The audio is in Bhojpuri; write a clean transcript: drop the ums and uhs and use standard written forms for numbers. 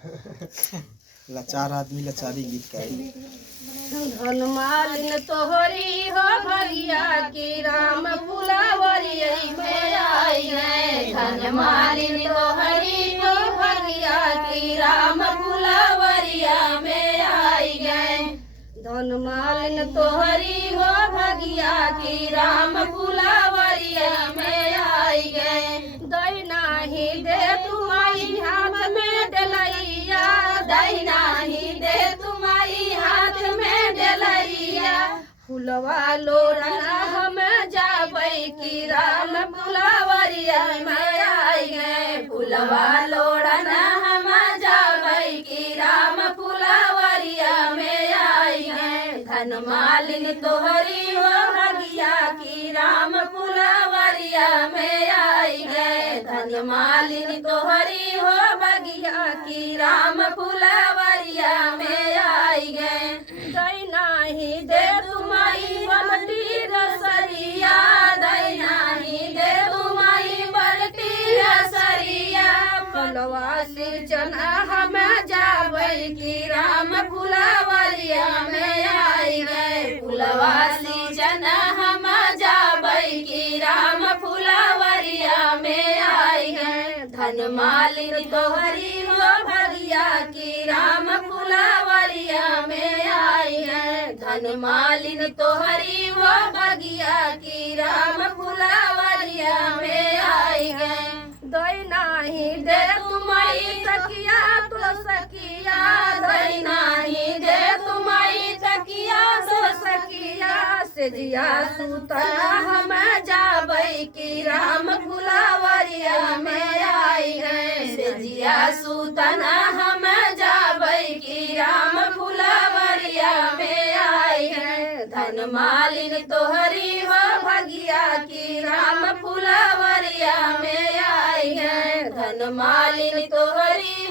लाचार आदमी लाचारी गीत गाई। धन मालिन तोहरी हो भगिया की राम फुलवरी में आई है। धन मालिन तोहरी हो भगिया की राम फुलवरिया में आई गए। धन मालिन तोहरी हो भगिया की राम फुलवरिया में आई गए। दैना ही दे तुम्हारी हाथ में डलैया, दैना ही दे तुम्हारी हाथ में डलैया। फुलवा लोढ़ना हम जाबै की राम फुलवरिया में आई गए। फुलवा लोढ़ना हम जाबै की राम फुलवरिया में आई गए। धन मालिन तोहरी हो भगिया की राम फुलवरिया में आई गए। धन मालिन तोहरी हो भगिया की राम फुलवरिया में आई गए। दैना ही दे तुम्हारी बलटी रसरिया, दैना ही दे तुम्हारी बलटी रसरिया। फलवा सिंचना हम जाबै की राम फुलवरिया में आई गए। फुलवा सिंचना हम जाबै की राम फुलवरिया में आई गए। धन मालिन तोहरी हो भगिया की राम फुलवरिया में आई है। धन मालिन तोहरी हो भगिया की राम फुलवरिया में आई है। दैना ही दे तुम्हारी तकिया तो सकिया, दैना ही दे तुम्हारी तकिया तो सकिया। सेजिया सुतना हम जाबै की राम फुलवरिया में आई है। सेजिया सुतना हम जाबै की राम फुलवरिया में आई है। धन मालिन तोहरी हो भगिया की राम फुलवरिया में आई है। धन मालिन तोहरी